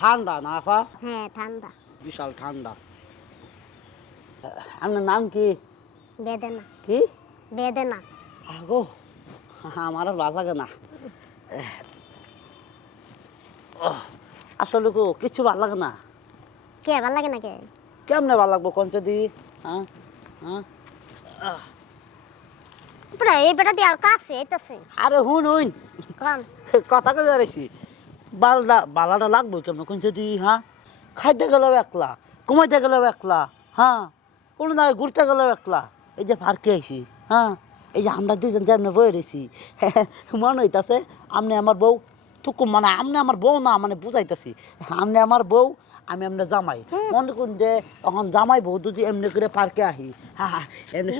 ঠান্ডা না আফা? হ্যাঁ ঠান্ডা। বিশাল ঠান্ডা। আপনার নাম কি? বেদনা। কি? বেদনা। আগো আমার ভালো লাগে না। আসলে গো কিছু ভালো লাগে না। কে ভালো লাগে না কে? কেমনে ভালো লাগবো কঞ্চ দি হ্যাঁ? হ্যাঁ? এই বেটা দিয়ে আর কাছে আরে হুন হুন। কথা কবে বেড়াইছি বালটা বালাটা লাগবো কেমন? কোন যদি হ্যাঁ খাইতে গেলেও একলা ঘুমাইতে গেলেও একলা হ্যাঁ কোনো না ঘুরতে গেলেও একলা। এই যে ফার্কে আইছি হ্যাঁ এই যে আমরা দুজন যেমন বয়ে রয়েছি মনে হইতাছে আমনে আমার বউ টুকু মানে আমনে আমার বউ না মানে বুঝাইতাছি আমনে আমার বউ আমি এমনি জামাই। মনে করুন যে এখন জামাই বউ যদি এমনি করে পার্কে আহি হ্যাঁ হ্যাঁ এমনি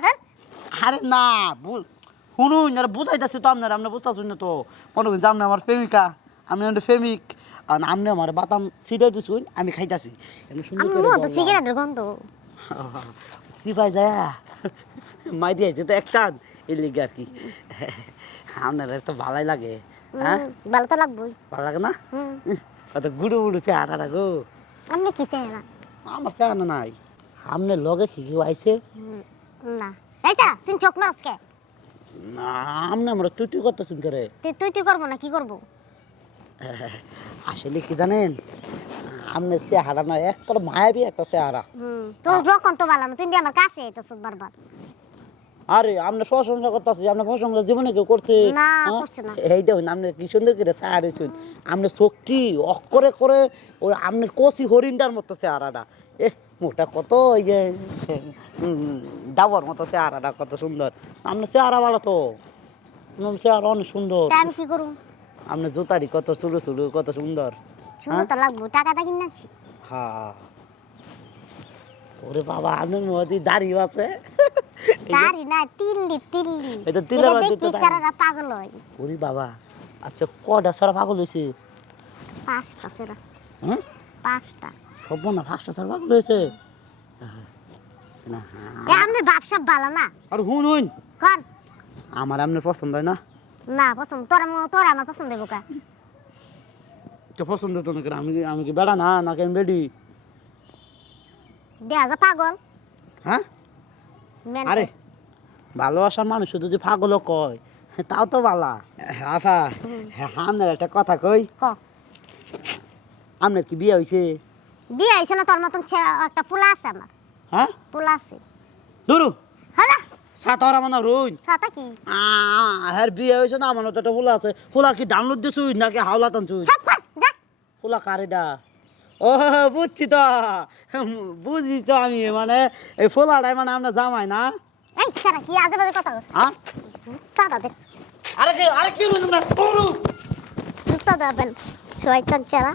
হ্যাঁ? আরে না ভুল শুনুন আর বুঝাইতেছি তো আপনার আপনি বুঝতেছুন না তো। মনে করুন যে আপনি আমার প্রেমিকা আমি আমার প্রেমিক আর আপনি আমার বাতাম ছিটাই দিছুন আমি খাইতাছি। সিগারেটের গন্ধ। সিপাই যায় মাই দিয়েছে তো একটা এই লিগে আর কি। আপনার তো ভালোই লাগে হ্যাঁ? ভালো তো লাগবই। ভালো লাগে না? কত গুড়ু গুড়ু চেহারা গো। আপনি কি না আমার চেহারা নাই। আপনার লগে কি কেউ আইছে? না। এই তা তুই চোখ মারস কে আমরা তুই তুই কত শুন করে তুই করব না কি করব? আসলে কি জানেন? আপনার চেহারা না একটা মায়াবী একটা চেহারা। হুম তোর রকম তো ভালো না তুই আমার কাছে বারবার। আরে আপনার প্রশংসা করতেছি আপনার প্রশংসা জীবনে কেউ করছে? না, হ্যাঁ? করছে না। এই দেখুন আপনি কি সুন্দর করে হয়েছেন আপনার শক্তি অক্ষরে করে ওই আপনার কষি হরিণটার মতো চেহারাটা। এ মোটা কত ওই যে ডাবর মতো চেহারাটা কত সুন্দর। আপনার চেহারা ভালো তো। চেহারা অনেক সুন্দর। আমি কি করব? আপনার জুতারি কত চুলু চুলু কত সুন্দর। তো লাগবো টাকাটা কিনাচ্ছি হ্যাঁ। ওরে বাবা আপনার মধ্যে দাড়িও আছে। দাড়ি না তিল্লি তিল্লি। এটা তিলের মধ্যে তো দেখি দাড়ি। সারারা পাগল হয়। ওরে বাবা আচ্ছা কটা সারা পাগল হয়েছে পাঁচটা সেরা। হ্যাঁ? পাঁচটা। না না এ ব্যবসা ভালো না? আর হুন হুন। কন আমার আপনার পছন্দ হয় না? না পছন্দ তোর তোর আমার পছন্দ হইব কা তো পছন্দ তো নাকি আমি আমি কি বেড়া না? বেডি? দেয়া যা পাগল। হ্যাঁ? আরে ভালোবাসার মানুষ যদি পাগলও কয় তাও তো বালা। আফা। হ্যাঁ আপনার একটা কথা কই। ক? আপনার কি বিয়ে হয়েছে বিয়ে আইছে না তোর মতন একটা পোলা আছে আমার। হ্যাঁ? পোলা আছে। ধরু হ্যাঁ সাতরা মানে রুই ছাতা কি? হ্যার বিয়ে হয়েছে না আমার একটা ফুলা আছে। ফুলা কি ডাউনলোড দিছুই নাকি হাওলা টানছুই চুপ কর কারেডা ও বুঝছি তো। বুঝি তো আমি মানে এই ফুলাটাই মানে আমরা জামাই না? এই সারা কি আজে বাজে কথা বলছ হ্যাঁ? জুতাটা দেখছ আরে কি আরে কি রুজ না জুতা দেবেন শয়তান চেলা